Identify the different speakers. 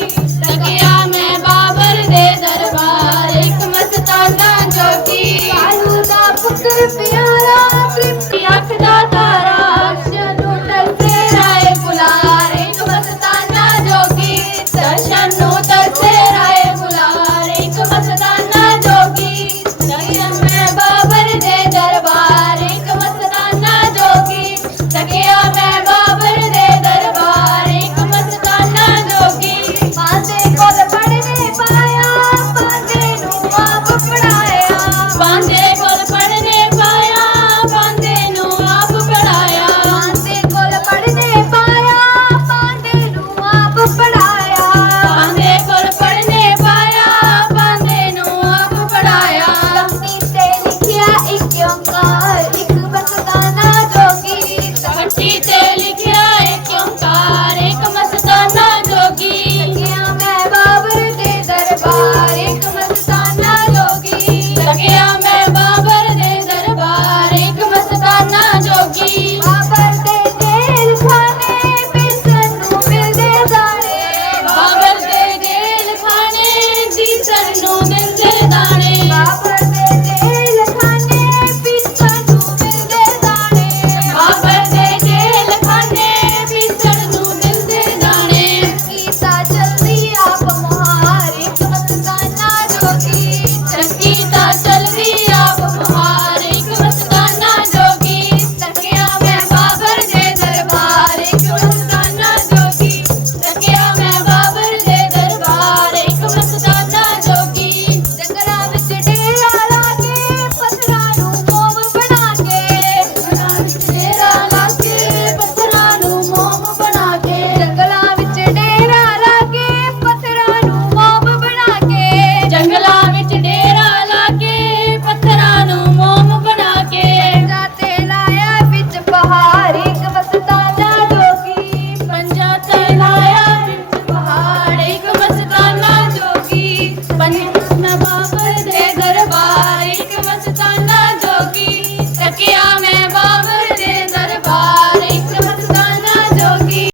Speaker 1: Bye. বাবা